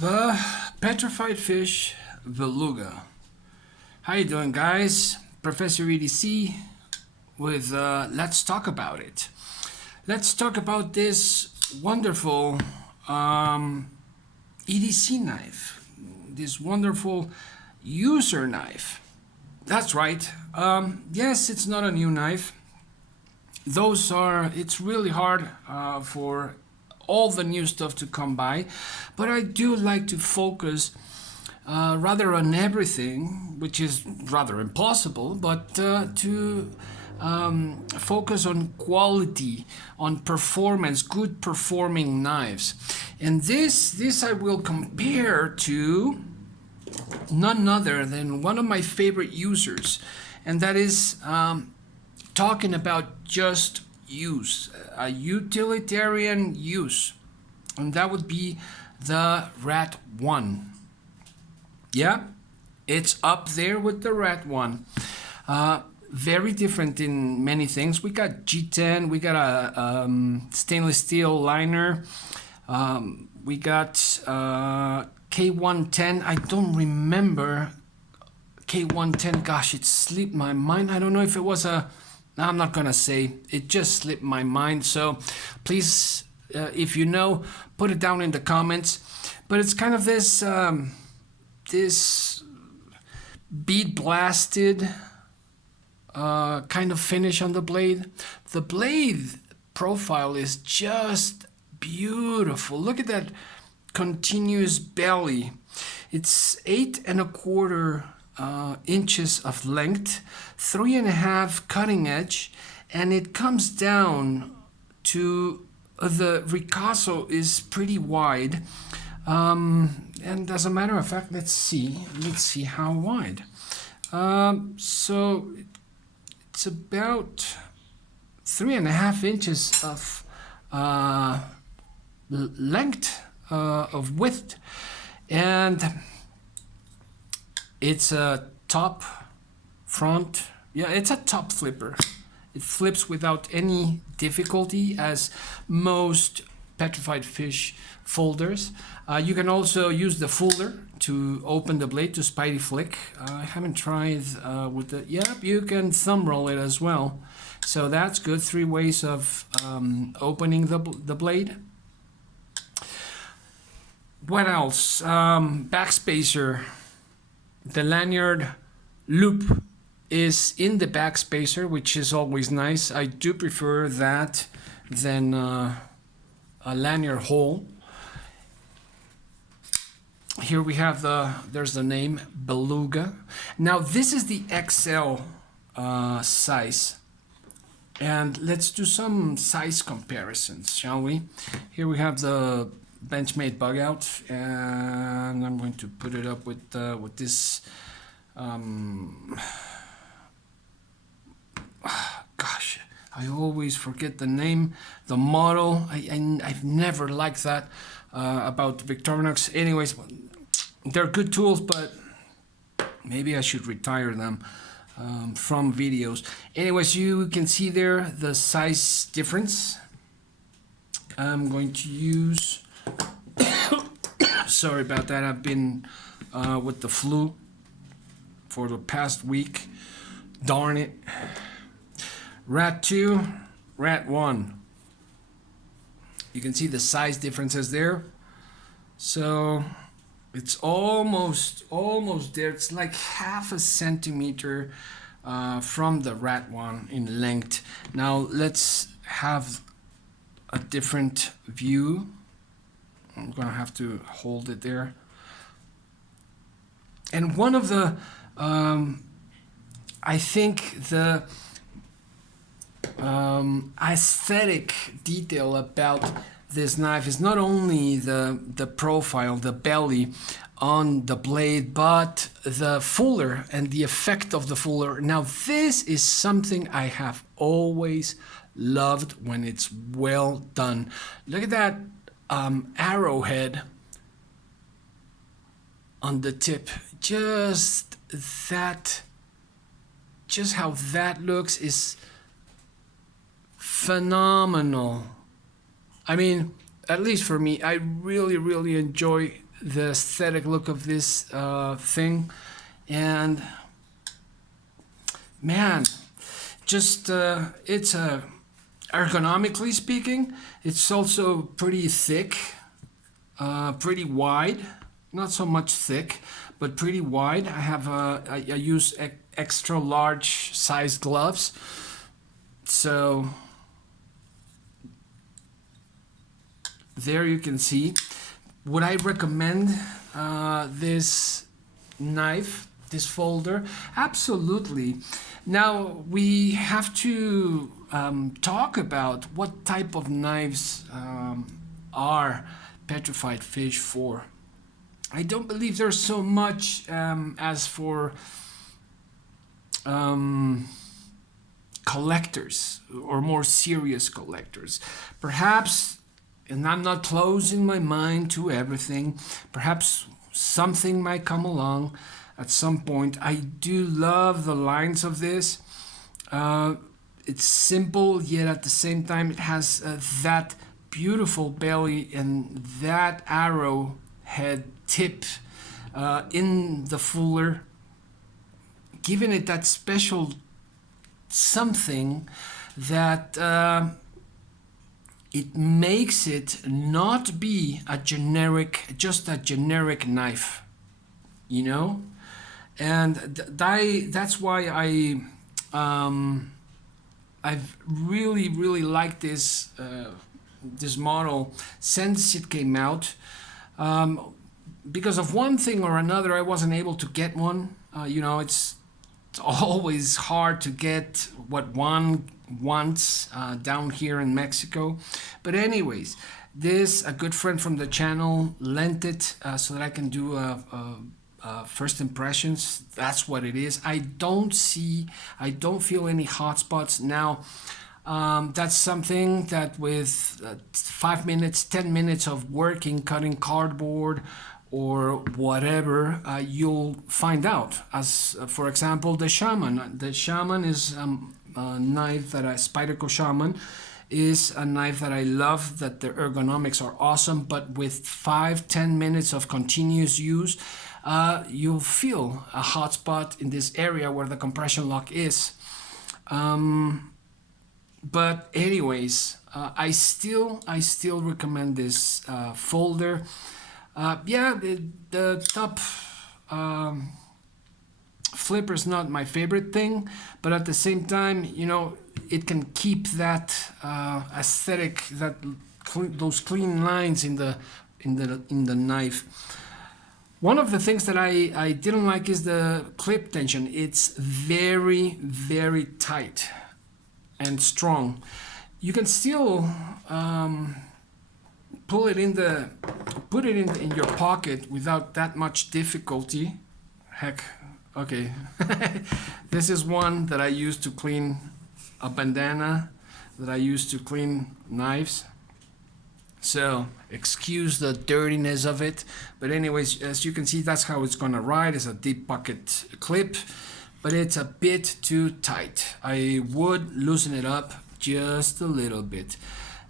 The Petrified Fish Beluga. How you doing, guys? Professor EDC with Let's Talk About It. Let's talk about this wonderful EDC knife. This wonderful user knife. That's right. Yes, it's not a new knife. It's really hard for all the new stuff to come by, but I do like to focus rather on everything, which is rather impossible, but to focus on quality, on performance, good performing knives. And this I will compare to none other than one of my favorite users, and that is talking about just use, a utilitarian use, and that would be the Rat 1. Yeah, it's up there with the Rat 1. Very different in many things. We got G10, we got a stainless steel liner, we got K110. I don't remember K110. Gosh, it slipped my mind. I don't know if it was a... I'm not gonna say. It just slipped my mind. So please, if you know, put it down in the comments. But it's kind of this this bead blasted kind of finish on the blade. The blade profile is just beautiful. Look at that continuous belly. It's 8.25 inches of length, 3.5 cutting edge, and it comes down to the ricasso is pretty wide, and as a matter of fact, let's see how wide. So it's about 3.5 inches of length, of width, and it's a top front. Yeah, it's a top flipper. It flips without any difficulty, as most petrified fish folders. You can also use the folder to open the blade to spidey flick. I haven't tried with the... Yep, you can thumb roll it as well. So that's good. 3 ways of opening the blade. What else? Backspacer. The lanyard loop is in the backspacer, which is always nice. I do prefer that than a lanyard hole. Here we have there's the name Beluga. Now this is the XL size. And let's do some size comparisons, shall we? Here we have the Benchmade bug out, and I'm going to put it up with this gosh, I always forget the name, the model. I've never liked that about Victorinox. Anyways, they're good tools, but maybe I should retire them from videos. Anyways, you can see there the size difference. I'm going to use... Sorry about that. I've been with the flu for the past week. Darn it. Rat 2, Rat 1. You can see the size differences there. So it's almost there. It's like 0.5 centimeter from the Rat 1 in length. Now let's have a different view. I'm gonna have to hold it there. And one of the, I think the aesthetic detail about this knife is not only the profile, the belly on the blade, but the fuller and the effect of the fuller. Now this is something I have always loved when it's well done. Look at that arrowhead on the tip. Just how that looks is phenomenal. I mean, at least for me, I really enjoy the aesthetic look of this thing. And man, just it's ergonomically speaking, it's also pretty thick, pretty wide. Not so much thick, but pretty wide. I have I use extra large size gloves, so there you can see. Would I recommend this knife, this folder? Absolutely. Now we have to talk about what type of knives are petrified fish for. I don't believe there's so much as for collectors or more serious collectors. Perhaps, and I'm not closing my mind to everything, perhaps something might come along at some point. I do love the lines of this. It's simple, yet at the same time it has that beautiful belly and that arrow head tip in the fuller, giving it that special something that it makes it not be a generic, just a generic knife, you know. And that's why I've really liked this this model since it came out. Because of one thing or another, I wasn't able to get one. You know, it's always hard to get what one wants down here in Mexico. But anyways, a good friend from the channel lent it so that I can do first impressions. That's what it is. I don't feel any hot spots now. That's something that with 5 minutes, 10 minutes of working, cutting cardboard or whatever, you'll find out. As for example, the Shaman. The Shaman is a knife that Spyderco Shaman is a knife that I love, that the ergonomics are awesome, but with 5-10 minutes of continuous use, you'll feel a hot spot in this area where the compression lock is. But anyways, I still recommend this folder. Yeah, the top flipper is not my favorite thing, but at the same time, you know, it can keep that aesthetic, those clean lines in the knife. One of the things that I didn't like is the clip tension. It's very tight and strong. You can still put it in your pocket without that much difficulty. Heck, okay. This is one that I use to clean a bandana, that I use to clean knives. So excuse the dirtiness of it, but anyways, as you can see, that's how it's gonna ride. It's a deep pocket clip, but it's a bit too tight. I would loosen it up just a little bit.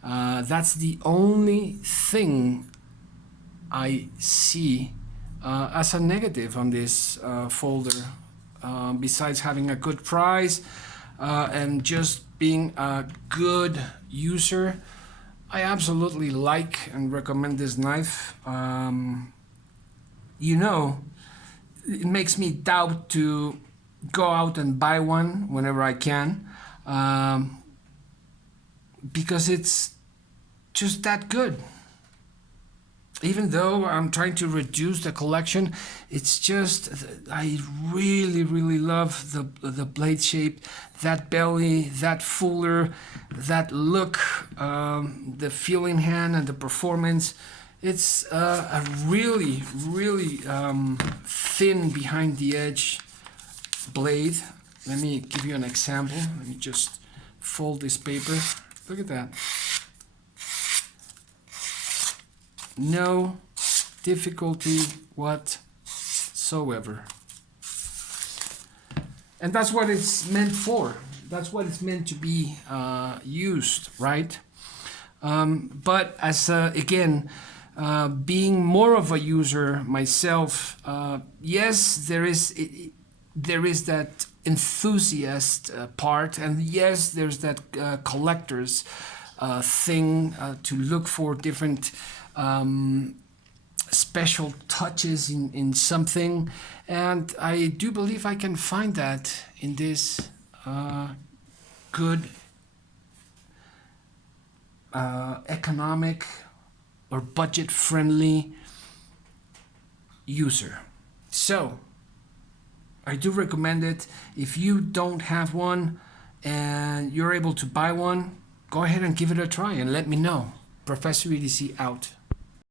That's the only thing I see as a negative on this folder, besides having a good price and just being a good user. I absolutely like and recommend this knife. You know, it makes me doubt to go out and buy one whenever I can, because it's just that good. Even though I'm trying to reduce the collection, it's just, I really love the blade shape, that belly, that fuller, that look, the feeling hand and the performance. It's a really thin behind the edge blade. Let me give you an example. Let me just fold this paper. Look at that. No difficulty whatsoever. And that's what it's meant for. That's what it's meant to be used, right? But as again, Being more of a user myself, yes, there is that enthusiast part, and yes, there's that collector's thing to look for different special touches in something, and I do believe I can find that in this good economic or budget friendly user. So I do recommend it. If you don't have one and you're able to buy one, go ahead and give it a try and let me know. Professor EDC out.